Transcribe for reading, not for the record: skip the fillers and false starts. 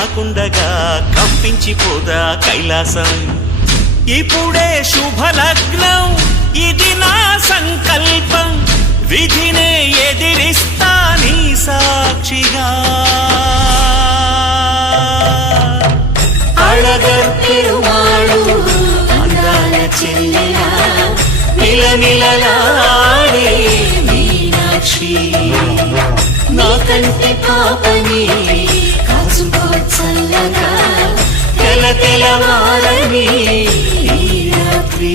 నాకుండగా కంపించిపోదా కైలాసం. ఇప్పుడే శుభలగ్నం, ఇది నా సంకల్పం, విధినే ఎదిరిస్తా నీ సాక్షిగా. అళగర్ పెరుమాళు అందాల చెల్లెలా మిలమిలలాడే మీనాక్షి, నా కంటి పాపని కాచుకో చల్లగా తెల తెలవారని ఈ రాత్రి.